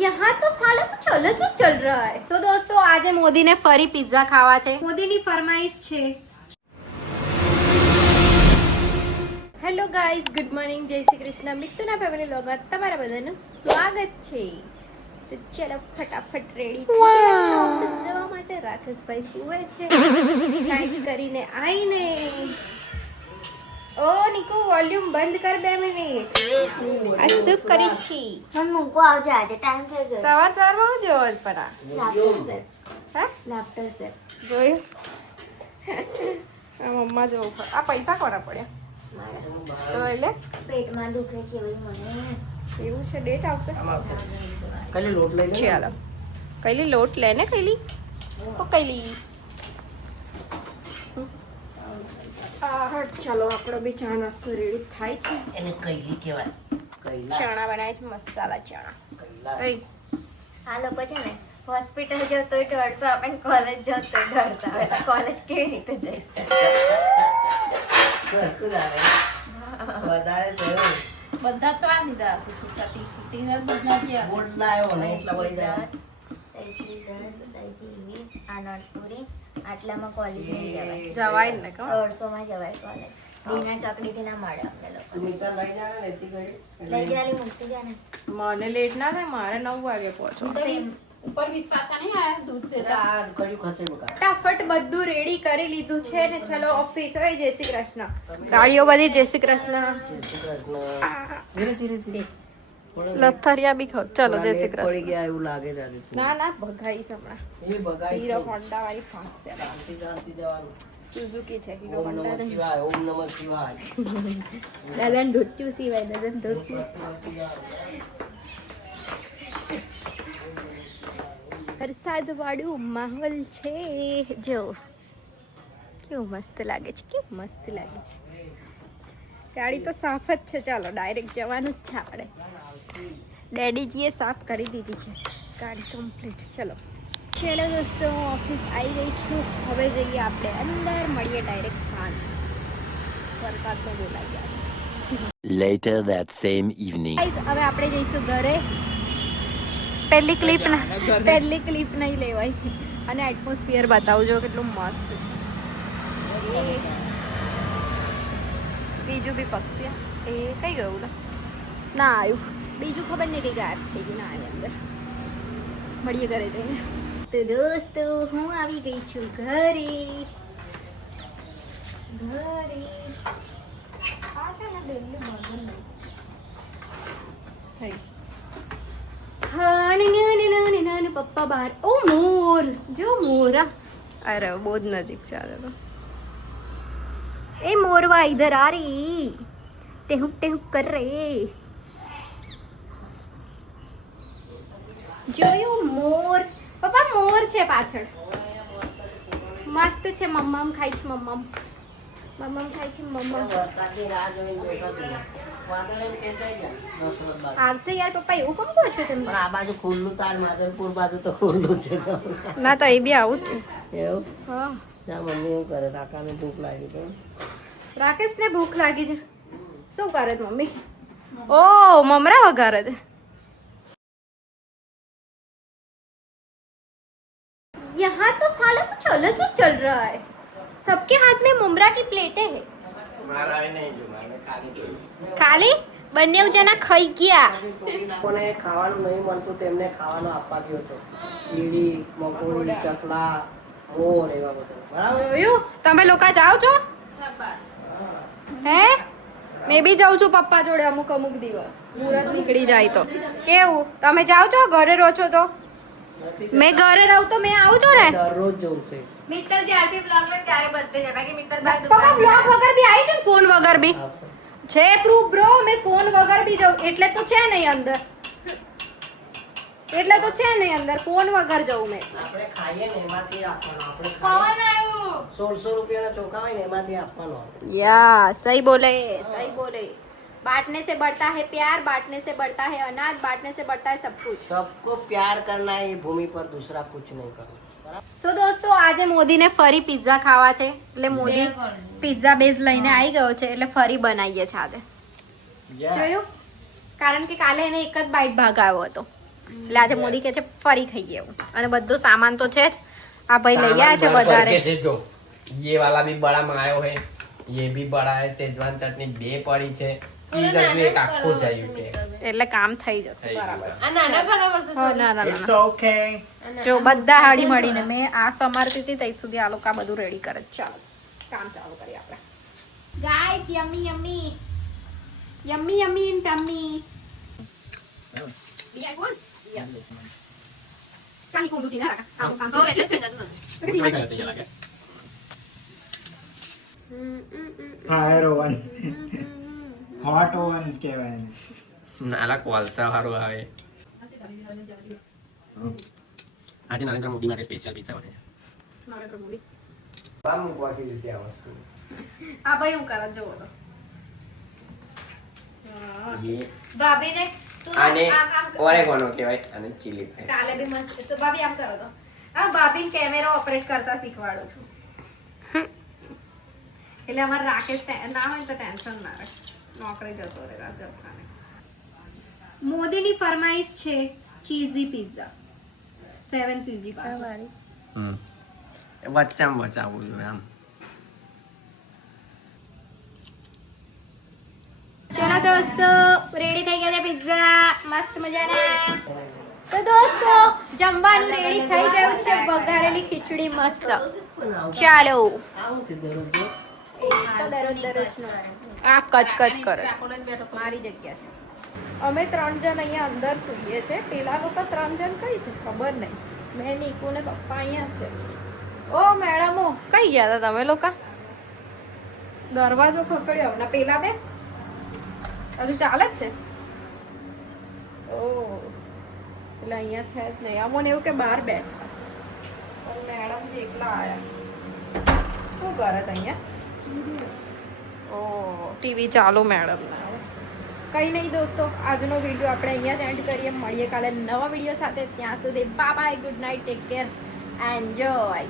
यहाँ तो साला कुछ अलग ही चल रहा है। तो दोस्तों આજે મોદીને ફરી પિઝા ખાવા છે। મોદીની ફરમાઈશ છે। હેલો ગાઈઝ, ગુડ મોર્નિંગ, જય શ્રી કૃષ્ણ। મિત્તુના ફેમિલી વ્લોગમાં તમારા બધાનું સ્વાગત છે। તો ચલો ફટાફટ રેડી ઓફિસ જવા માટે। રાકેશભાઈ સુવે છે, નાઈટ કરીને આવીને। ઓ નિકુ, વોલ્યુમ બંધ કર 2 મિનિટ। આ શું કરી છી? हम मुझको आ जाते टाइम થઈ ગયો। સવારમાં હું જોવો જ પડા લાફ્ટર સેટ હા લાફ્ટર સેટ જોયું? આ મમ્મા જોવું પડે। આ પૈસા કોના પડ્યા? તો એટલે પેટમાં દુખે છે ભાઈ મને। એવું છે? ડેટ આવશે? કલી લોટ લઈ લે। ચાલો કઈલી લોટ લે ને કઈલી તો કઈલી ચાલો આપણો બી ચા નાસ્તો રેડી થાય છે। એને કઈલી કહેવાય। કઈલા ચણા બનાવે છે, મસાલા ચણા। કઈલા ઓય આ લોકો છે ને હોસ્પિટલ જતો ડરતો આપે, કોલેજ જતો ડરતા હોય તો કોલેજ કેવી રીતે જઈશ? સરખું આવે વધારે થયો બધા તો આ લીધા હશે છૂટા ટી-શર્ટ બધા જે હશે. બોલ લાયો ને એટલા વઈ જાય 10 તૈથી 10 તૈથી 20 આ નોટ પૂરી આટલામાં કોલેજ નહીં જવાય। જવાય ને કહો 150 માં જવાય કોલેજ। ડીના ચોકડીથી ના મળે અમે લોકો। મીટર લઈ જાય ને એટલી ઘડી લઈ જાલી મૂકતી જા ને। મને લેટ ના થાય, મારે 9 વાગે પહોંચવા। ઉપર 20 પાછા નહીં આયા દૂધ દેતા. આ ઘડી ખસે બકા ફટાફટ બધું રેડી કરી લીધું છે ને ચલો ઓફિસ। હોય જય શ્રી કૃષ્ણ। ગાડીઓ બધી જય શ્રી કૃષ્ણ। ધીરે ધીરે ધીરે લથરિયા બી ખાવ। ચલો જય શ્રી પડી કૃષ્ણ। ગયા એવું લાગે છે આજે ના ના ભગાઈશ હમણાં। એ બગાઈ હીરો હોન્ડા વાળી ફાંસ છે, શાંતિ શાંતિ જવાનું। સુઝુકી છે હીરો ઓમ હોન્ડા નમઃ નહીં। શિવાય ઓમ નમઃ શિવાય દાદાને ધોત્યું સિવાય દાદાને ધોત્યું। વરસાદ વાળું માહોલ છે, જો કેવું મસ્ત લાગે છે, કેવું મસ્ત લાગે છે। ગાડી તો સાફ જ છે, ચાલો ડાયરેક્ટ જવાનું જ છે આપણે। ડેડીજીએ સાફ કરી દીધી છે ગાડી કમ્પ્લીટ। ચલો ચલો દોસ્તો, હું ઓફિસ આવી ગઈ છું। હવે જઈએ આપણે અંદર, મળીએ ડાયરેક્ટ સાંજ। વરસાદમાં બોલાઈ ગયા। Later that same evening. Guys હવે આપણે જઈશું ઘરે। પહેલી ક્લિપ નહીં લેવાય અને એટમોસ્ફિયર બતાવજો કેટલું મસ્ત છે। એ બીજું બી પક્ષી એ કઈ ગયું ના આવ્યું, બીજું ખબર નહીં કઈ ગાયબ થઈ ગયું, ના આવ્યું અંદર। મળીએ ઘરે જઈને। તો દોસ્તો હું આવી ગઈ છું ઘરે। આ છે ને ડેલી બર્ગર થઈ પપ્પા બહાર। ઓ મોર, જો મોરા, અરે બહુ જ નજીક છે। તો એ મોરવા ઇધર આ રહી, ટેહુક ટેહુક કર રે। જોયું મોર? પપ્પા મોર છે પાછળ, મસ્ત છે। મમ્મમ ખાય છે, મમ્મમ ખાય છે, મમ્મમ। વરસાદની રાહ જોઈને બેઠો છું વાદળ એમ ખેંચાઈ ગયા 10 વર્ષ બાદ આવશે યાર પપ્પા, એવું કેમ કહો છો તમે? પણ આ બાજુ ખુલ્લું તાર માધરપુર બાજુ તો ખુલ્લું છે તો ના તો એ બી આવું જ છે। એવું હા ત્યાં મમ્મી એવું કરે કાકાને ભૂખ લાગી તો રાકેશને ભૂખ લાગી છે, શું કરે છે મમ્મી? ઓ મમરા વઘારે છે। यहाँ तो साला कुछ अलग ही चल रहा है, सबके हाथ में ममरा की प्लेटें हैं। खाली બંને જણા ખાઈ ગયા। લોકોને ખાવાનું નહીં મળતું તેમને ખાવાનું આપવા ગયો હતો। કીડી મકોડી ચકલા મોર એવા બધા બરાબર। જોયું? તમે લોકો જાઓ છો? હે મેં બી જાઉં છું પપ્પા જોડે અમુક દિવસ, મુહૂર્ત નીકળી જાય તો। કેવું તમે જાઓ છો? ઘરે રહો છો તો? મેં ઘરે રહું તો મેં આવું છું ને। દરરોજ જવું છે મિત્તલ જ્યારથી બ્લોગ લે ત્યારે બધે જાય બાકી મિત્તલ બાદ પપ્પા બ્લોગ વગર બી આવી છે ને, ફોન વગર બી છે પ્રૂફ બ્રો। મેં ફોન વગર બી જાઉં, એટલે તો છે નહીં અંદર, એટલે તો છે નહીં અંદર, ફોન વગર જાઉં મેં। આપણે ખાઈએ ને એમાંથી આપવાનો। આપણે કોણ ખાઈએ આવ્યું? 1600 રૂપિયાના ચોખા હોય ને એમાંથી આપવાનો। या सही बोले, सही बोले। बांटने से बढ़ता है प्यार, बांटने से बढ़ता है अनाज, बांटने से बढ़ता है सब कुछ। सबको प्यार करना है ये भूमि पर, दूसरा कुछ नहीं करना। સો દોસ્તો આજે મોદીને ફરી પિઝા ખાવા છે, એટલે મોદી પિઝા બેઝ લઈને આવી ગયો છે, એટલે ફરી બનાવીએ છે આજે। જોયું? કારણ કે કાલે એને એક જ બાઈટ ભાગ આવ્યો હતો, એટલે આજે મોદી કહે છે ફરી ખાઈએ એવું. અને બધો સામાન તો છે જ. આ ભાઈ લઈ આવ્યા છે વધારે. છે જો ये वाला भी बड़ा मंगायो है ये भी बड़ा है शेजवान चटनी બે પડી છે ચીઝ હજુ એક આખો चाहिए છે એટલે કામ થઈ જશે બરાબર છે. આ નાના બરાબર છે હો, ના ના ના It's okay. જો બધા હાડી મળીને મેં આ સમારતી હતી ત્યાં સુધી આ લોકો આ બધું રેડી કરે છે. ચાલો કામ ચાલુ કરીએ આપણે. Guys yummy yummy yummy yummy in tummy. બીજા કોણ? યસ. કાઈ કોદું છે ના આ કામ ઓ એટલે છે ને Fire oven. Hot oven કહેવાય એને. નાલા કોલસા વાળો આવે આજે નરેન્દ્ર મોદી માટે સ્પેશિયલ પીઝા બને નરેન્દ્ર મોદી. આ મૂકવા કેવી રીતે આ વસ્તુ આ ભાઈ હું કરે જોવો તો. ભાભીને આને ઓરેગોનો કહેવાય અને ચીલી ફ્લેક્સ કાલે બી મસ્ત તો ભાભી આમ કરો તો. આ ભાભીને કેમેરો ઓપરેટ કરતા શીખવાડું છું. એટલે અમારે રાકેશ ના હોય ને તો ટેન્શન ના રહે. નોકરી જતો રહે રાજબ ખાને. મોદીની ફરમાઈશ છે ચીઝી પિઝા 7 ચીઝી વાળી. વચ્ચામાં વચાવવું જોઈએ આમ ચલો દોસ્તો રેડી થઈ ગયા છે પિઝા મસ્ત મજાના. તો દોસ્તો જમવાનું રેડી થઈ ગયું છે. વઘારેલી ખીચડી મસ્ત. ચાલો તો દરરોજનું આ કચ કરે મારી જગ્યા છે. અમે 3 જણ અહીંયા અંદર સૂઈએ છે. પેલા લોકો 3 જણ કઈ છે ખબર નહીં. મેં નીકુ ને પપ્પા અહીંયા છે. ઓ મેડમો કઈ ગયા હતા તમે લોકો? દરવાજો ખખડ્યો ને પેલા બે હજુ ચાલે જ છે. ઓ એટલે અહીંયા છે જ નહીં. અમોને એવું કે બહાર બેઠા પણ મેડમ જે એકલા આયા શું કરે અહીંયા? ઓ ટીવી ચાલુ મેડમ કઈ નહીં દોસ્તો આજનો વિડીયો આપણે અહીંયા જ એન્ડ કરીએ. મળીએ કાલે નવા વિડીયો સાથે. ત્યાં સુધી bye bye good night take care enjoy.